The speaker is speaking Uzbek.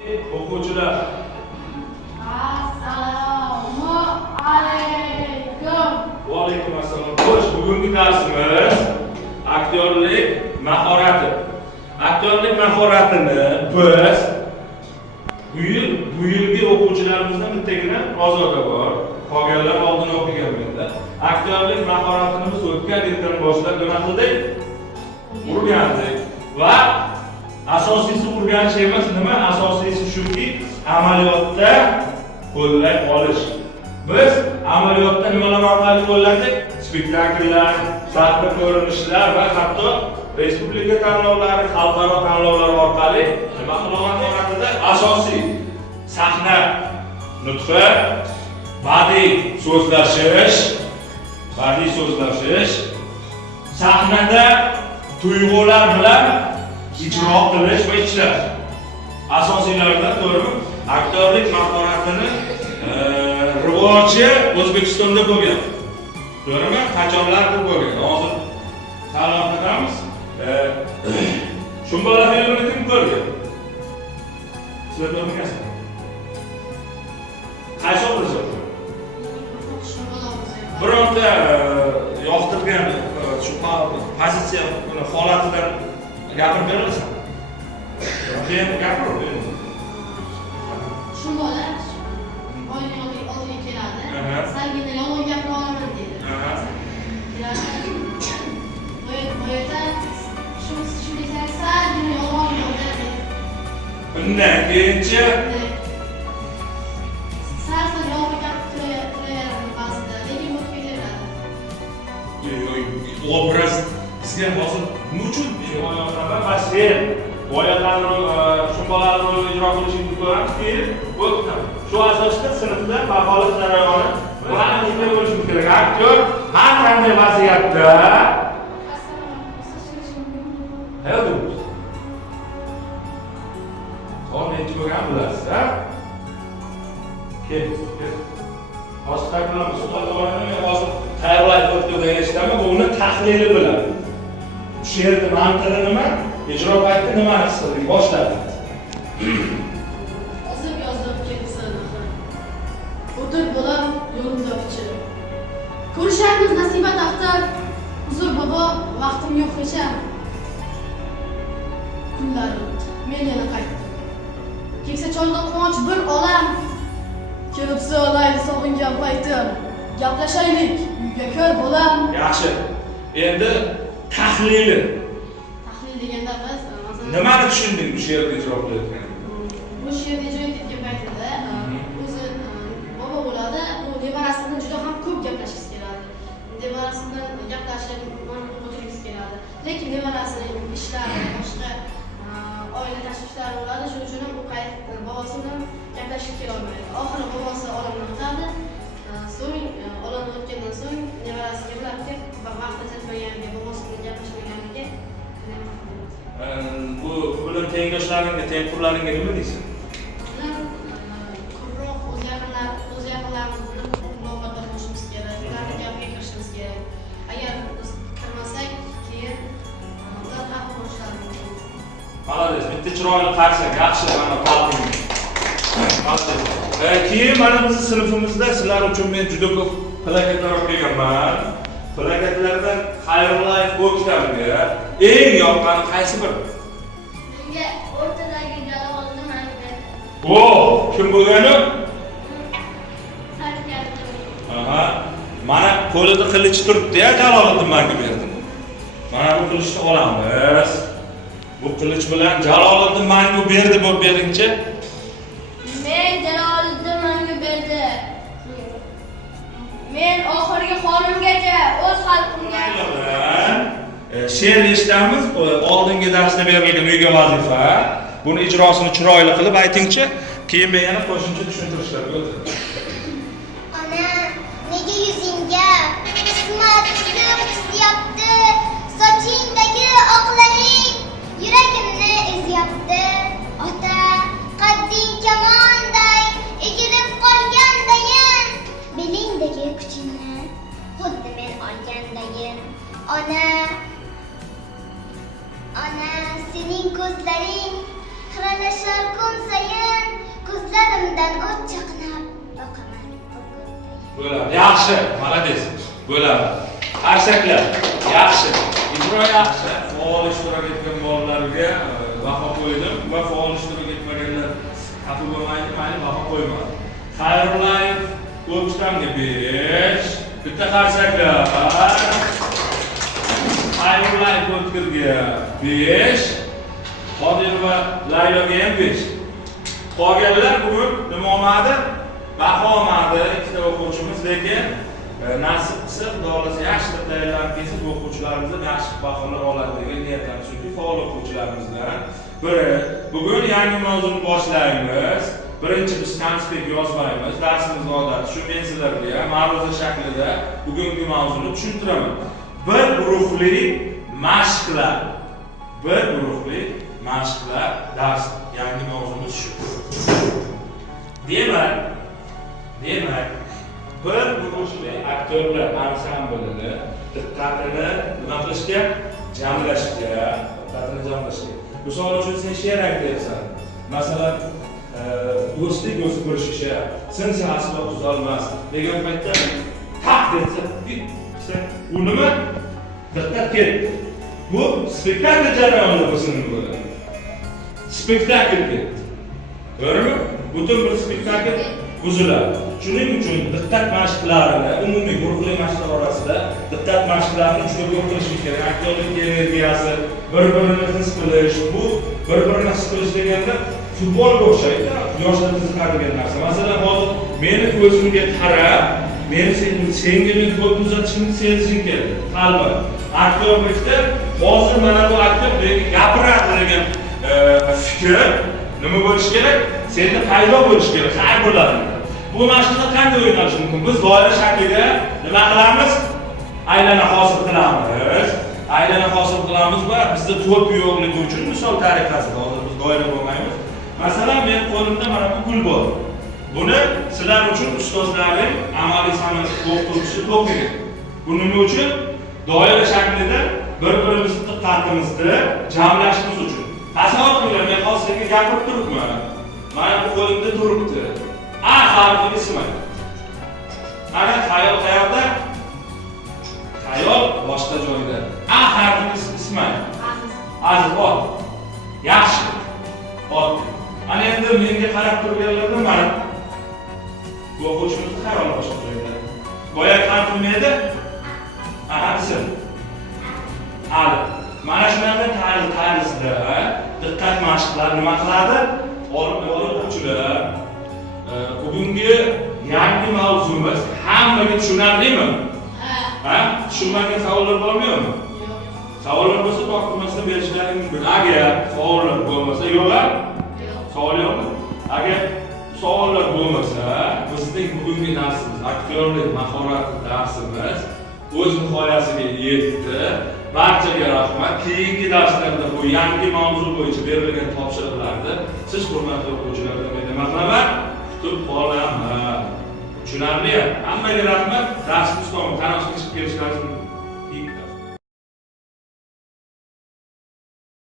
O'quvchilar, Assalomu alaykum. va alaykum assalom. Xo'sh, bugungi darsimiz aktyorlik mahorati. Aktyorlik mahoratini biz bu yilgi o'quvchilarimizdan bittagina Ozoda bor. Qolganlar oldin o'qigan menda. Aktyorlik mahoratini biz o'tgan yildan boshlab nima qildik? O'rgandik. Va asosiysi o'rganish emas, nima? Asosiysi shuki, amaliyotda qo'llay olish. Biz amaliyotda nimalar orqali qo'lladik? Spektakllar, sahna ko'rinishlar va hatto respublika tanlovlari, xalqaro tanlovlar orqali nima qilinmoqda? Asosiy sahna nutqi, badiiy so'zlashish, sahnada tuyg'ular bilan ijro qilish va ishlash. Asosiylaridan to'g'rimi? Aktyorlik mahoratini rivoji O'zbekistonda bo'lgan. To'g'rimi? Qachonlardir bo'lgan. Hozir talablarimiz Shumbola filmini kim ko'rgan? Sizlar ko'rmaysizlar. Qaysi obraz yoqdi? Bironta yoqtirgan shu pozitsiya holatidan gapirib berasan. Keyin gapirib Shumbola oldiga keladi. Salgina yolg'on gapira olaman dedi. Shu desang salgina yolg'on gapiradi. Undan keyinchi Sal yolg'on gapiraveradi ba'zida, lekin bu ketaveradi. obraz bizga hozir nima uchun va sen boyalarni shumbolarni rolini ijro qilishingni ko'ramiz, keyin o'tamiz. Shu asosda sinfda baholash jarayoni va aniqlik bo'lishimiz kerak. Aktyor har qanday vaziyatda hayotda qonunchi bo'lgan bilasiz, ha? Kel. Hozir tayyorlanib, suhbatlarni hozir tayyorlayib o'tgan eshitami? Buni tahlili bilan. She'rni mantig'i nima? Ijro paytida nimani his qildik? Boshladi. Hozir yozib ketsin. O'tir bolam, yo'limda pichir. Ko'rishamiz nasibat aftar. Huzur bobo, vaqtim yo'q hecham. Kunlar o'tdi. Men yana qaytdim. Keksa chog'da quvonch bir olam. Kelibsi olaydi sog'ingan paytim. Gaplashaylik, uyga kir bolam. Yaxshi. Endi tahlili. Tahlil deganda biz Nimani tushunding bu she'rni ijro qilayotgan? Bu she'rni ijro etgan paytida o'zi bobo bo'ladi, u nevarasi bilan juda ham ko'p gaplashgisi keladi. Nevarasi bilan gaplashib, o'tirgisi keladi. Lekin nevarasining ishlari, boshqa oila tashvishlari bo'ladi, shuning uchun ham u bobosi bilan gaplashib kela olmaydi. Oxiri bobosi olamdan o'tadi. So'ng olamdan o'tgandan so'ng nevarasiga biladi, vaqti yetmaganiga, bobosi bilan gaplashmaganiga bu bilan tengdoshlaringga, tengqurlaringga nima deysan? Ko'proq o'z yaqinlarimiz bilan muloqotda bo'lishimiz kerak, ularni gapiga kirishimiz kerak. Agar biz kirmasak, keyin ular xafa bo'lishlari mumkin. Malades, bitta chiroyli qarsak, yaxshi mana qalbing. Malades. Keyin mana bizning sinfimizda sizlar uchun men juda ko'p plakatlar olib kelganman. Plakatlardan Xayrulloyev O'ktamga eng yoqqani qaysi bir? Menga o'rtadagi Jaloliddin Manguberdi. Kim bo'lgani? Sarkar. Aha. Mana qo'lida qilich turibdi-ya, Jaloliddin Manguberdi. Mana bu qilichni olamiz. Bu qilich bilan Jaloliddin Manguberdi bo'lib beringchi. Men Jaloliddin Manguberdi. Men oxirgi xonimgacha o'z xalqimga she'r eshitamiz. Oldingi darsda berilgan uyga vazifa. Buni ijrosini chiroyli qilib aytingchi, keyin men yana qo'shimcha tushuntirishlarga o'taman. Ona, nega yuzingga qismat qizyapti? Sochingdagi oqlaring yuragimni ezyapti. Ota, qadding kamonday egilib qolgandayin, belingdagi kuchingni xuddi men olgandayin. Ona, sening ko'zlaring xiralashar kun sayin, ko'zlarimdan o't chaqnab boqaman. Bo'ladi. Yaxshi, malades. Bo'ladi. Qarsaklar. Yaxshi. Ijro yaxshi. Faol ishtirok etgan bolalarga baho qo'ydim va faol ishtirok etmaganlar xafa bo'lmaydi, mayli baho qo'ymadim. Xayrullayev O'ktamga 5. Bitta qarsaklar. Xayrullayev O'tkirga 5. Qodirova Layloga ham 5. Qolganlar bugun nima olmadi? Baho olmadi ikkita o'quvchimiz, lekin nasib qilsa, xudo xolasa yaxshi tayyorlanib kelsa, bu o'quvchilarimizdan yaxshi baholar oladi degan niyatdamiz. Chunki faol o'quvchilarimizdan biri bugun yangi mavzuni boshlaymiz. Birinchi biz konspekt yozmaymiz. Darsimiz odati shu, men sizlarga ma'ruza shaklida bugungi mavzuni tushuntiraman. Bir guruhli mashqlar. Bir guruhli mashqlar dars. Yangi mavzumiz shu. Demak, bir guruhli aktyorlar ansamblida diqqatini nima qilishga, jamlashga. Misol uchun sen she'r aytyapsan. Masalan, do'stlik o'sib ko'rishishi, sinsa aslo tuzalmas degan paytda taq desa, u nima? Diqqat ket. Bu spektakl jarayonida bo'lsin bo'ladi. Spektakl ketdi. To'g'rimi? Butun bir spektakl buziladi. Shuning uchun diqqat mashqlarini, umumiy guruhli mashqlar orasida diqqat mashqlarini juda ko'p qilish kerak. Aktyorlik energiyasi, bir-birini his qilish, bu bir-birini his qilish deganda futbolga o'xshaydi, yoshlar qiziqadigan narsa. Masalan, hozir meni ko'zimga qarab, meni senga men ko'p uzatishimni sezishing keldi. Qalban. Aktyorlikda hozir mana bu aktyor gapiradi degan fikr nima bo'lishi kerak? Senda paydo bo'lishi kerak. Qay bo'ladi? Bu mashqda qanday o'ynalishi mumkin? Biz doira shaklida nima qilamiz? Aylana hosil qilamiz. Aylana hosil qilamiz va bizda to'p yo'qligi uchun misol tariqasida hozir biz doira bo'lmaymiz. Masalan, men qo'limda mana bu gul bor. Buni sizlar uchun ustozlaring amaliy san'at o'qituvchisi to'qigan. Bu nima uchun? Doira shaklida bir-birimizni diqqatimizni jamlashimiz uchun. Tasavvur qiling, men hozir senga gapirib turibman. Mana bu qo'limda turibdi. A harfini ismi. Ana xayol qayerda? Xayol boshqa joyda. A harfini ismi. Aziz ot. Yaxshi. Ot. Ana endi menga qarab turganlardan mana bu o'quvchimizni xayoli boshqa joyda. Boya ham nima aha, ism. Ali. Mana shunaqa tarzda diqqat mashqlari nima qiladi? Olib o'quvchilar. Bugungi yangi mavzumiz hammaga tushunarlimi? Ha? Tushunmagan savollar bormi? Yo'q. Savollar bo'lsa topilmasdan berishlaring mumkin. Agar savollar bo'lmasa, yo'qlar? Yo'q. Savol yo'qmi? Agar savollar bo'lmasa, bizning bugungi darsimiz, aktyorlik mahorati darsimiz o'z nihoyasiga yetdi. Barchaga rahmat. Keyingi darslarda bu yangi mavzu bo'yicha berilgan topshiriqlarni siz hurmatli o'quvchilardan nima qilaman? Kutib qolaman. Tushunarli? Hammaga rahmat. Darsimiz tomon tanishib kelishlaringiz mumkin.